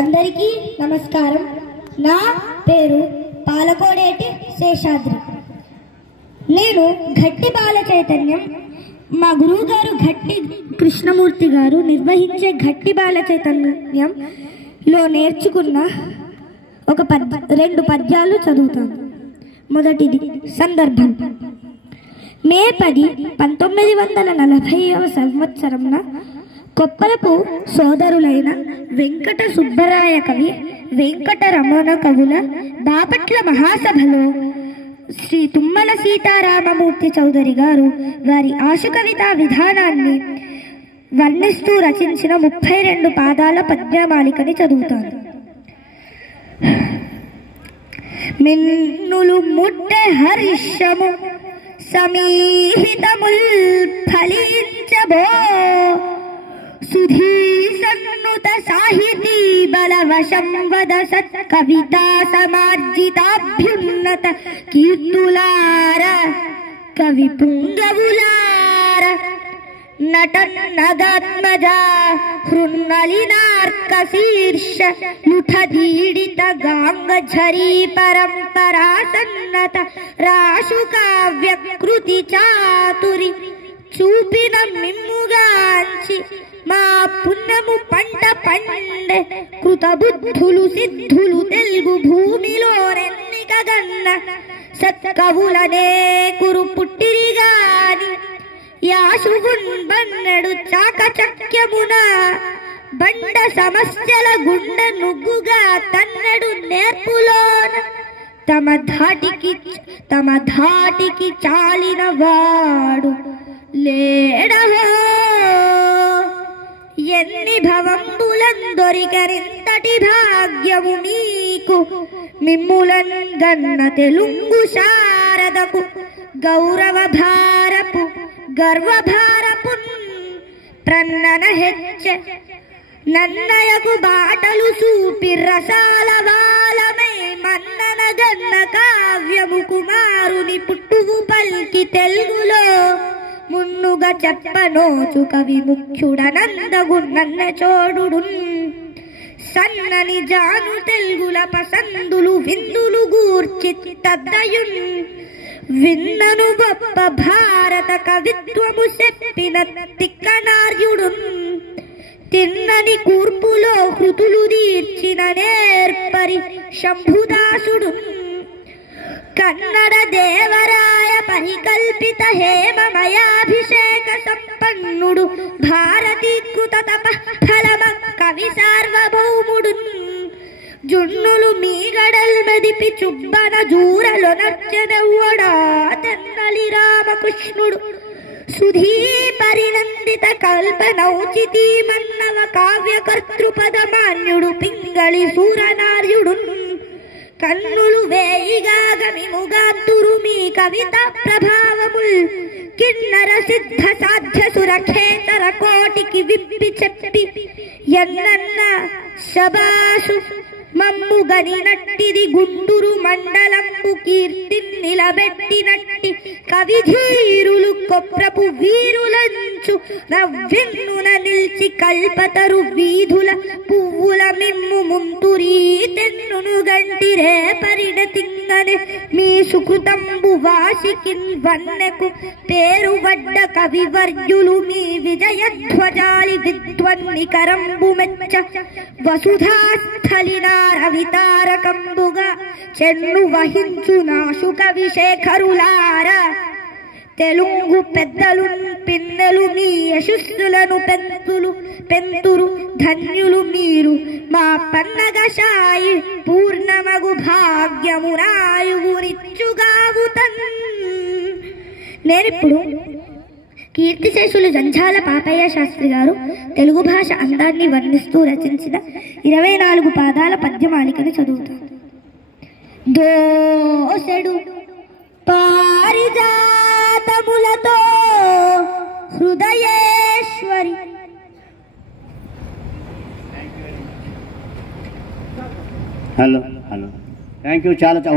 అందరికీ నమస్కారం. నా పేరు పాలకోడేటి శేషాద్రి. నేను ఘట్టి బాల చైతన్యం, మా గురువు గారు ఘట్టి కృష్ణమూర్తి గారు నిర్వహించే ఘట్టి బాల చైతన్యంలో నేర్చుకున్న రెండు పద్యాలు చదువుతాను. మొదటిది సందర్భం. మే 10, 1940వ సంవత్సరంన కొప్పలపు సోదరులైన వెంకట సుబ్బరాయ కవి, వెంకటరమణ కవుల బాపట్ల మహాసభలో శ్రీ తుమ్మల సీతారామమూర్తి చౌదరి గారు వారి ఆశు కవితా విధానాన్ని వర్ణిస్తూ రచించిన 32 పాదాల పద్యమాలికని చదువుతాను. మిన్నులు ముట్టె హర్షము సమీహితముల్ ఫలించబో సుధీ సన్నుత సాహితీ బలవశం వద సత్ కవితా సమార్జితాభ్యున్నత కీర్తులార కవి పుంగవులార నటన్నగాత్మజా హృన్నలినార్క శీర్ష లుఠదీడిత గాంగఝరీ పరంపరా సన్నత రాశు కావ్యకృతి చాతురి చూపిన మిమ్ముగాంచి మా పుణ్యము పంట పండే కృతబుద్ధులు సిద్ధులు తెలుగు భూమిలో రెన్నికగన్న సత్కవులనే కురు పుట్టిరిగాని యాశుగున్ బన్నెడు చాకచక్యమున బండ సమస్యల గుండె నుగ్గుగా తన్నెడు నేర్పులోన తమ ధాటికి చాలిన వాడు లేడహో. ఎన్ని భవంబులన్ దొరికరింతటి భాగ్యము మీకు మిమ్ములన్ గన్న తెలుగు శారదకు గౌరవ భారపు గర్వభారపు ప్రన్నన హెచ్చ నన్నయకు బాటలు చూపి రసాల వాలమై మన్నన గన్న కావ్యము కుమారుని పుట్టుగు పల్కి తెలుగులో మున్నుగా చెప్పనోచు కవి ముఖ్యుడనందగు నన్న చోడుడు సన్నని జాను తెలుగుల పసందులు విందులు గూర్చి తద్దయున్ విన్నను గొప్ప భారత కవిత్వము చెప్పిన తిక్కనార్యుడు తిన్నని కూర్పులో కృతులు తీర్చిన నేర్పరి శంభుదాసుడు కన్నడ దేవరాయ పరికల్పిత హేమమయాభిషేక సంపన్నుడు భారతీకృత తప ఫలమ కవి సార్వభౌముడు జున్నులు మీగడల్ మెదిపి చుబ్బన జూరలో నర్చనెవ్వడా తెన్నలి రామకృష్ణుడు సుధీ పరినందిత కల్పనౌచితీ మన్నవ కావ్యకర్తృపదమాన్యుడు పింగళి సూరనార్యుడు కన్నులు వేయిగా గమిముగాంతురు మీ కవిత ప్రభావముల్ కిన్నర సిద్ధ సాధ్య సురఖేతర కోటికి విప్పి చెప్పి ఎన్నన్న శబాసు మమ్ము గనినట్టిది గుంటూరు మండలంబు కీర్తి నిలబెట్టినట్టి కవిధీరులు కొప్రపు వీరులంచు నవ్వెన్నున నిల్చి కల్పతరు వీధుల పువ్వుల మిమ్ము ముంతురీ తెన్నును గంటిరే పరిణ తింగనే మీ సుకృతంబు వాసికిన్ వన్నెకు పేరు వడ్డ కవివర్యులు మీ విజయధ్వజాలి విద్వన్నికరంబు మెచ్చ వసుధాస్థలినా రవితారకంబుగా చెన్ను వహించు నాశు కవి శేఖరులారా తెలుగు పెద్దలు పిన్నెలు మీ యశస్సులను పెంతురు ధన్యులు మీరు మా పన్నగశాయి పూర్ణమగు భాగ్యమురాయువునిచ్చుగావు తన్. నేనిప్పుడు కీర్తిశేషులు జంఝాల పాపయ్య శాస్త్రి గారు తెలుగు భాష అందాన్ని వర్ణిస్తూ రచించిన 24 పాదాల పద్యమాలికని చదువుతాను. దోసెడు పారిజాతములతో హృదయేశ్వరి హలో థ్యాంక్ యూ. చాలా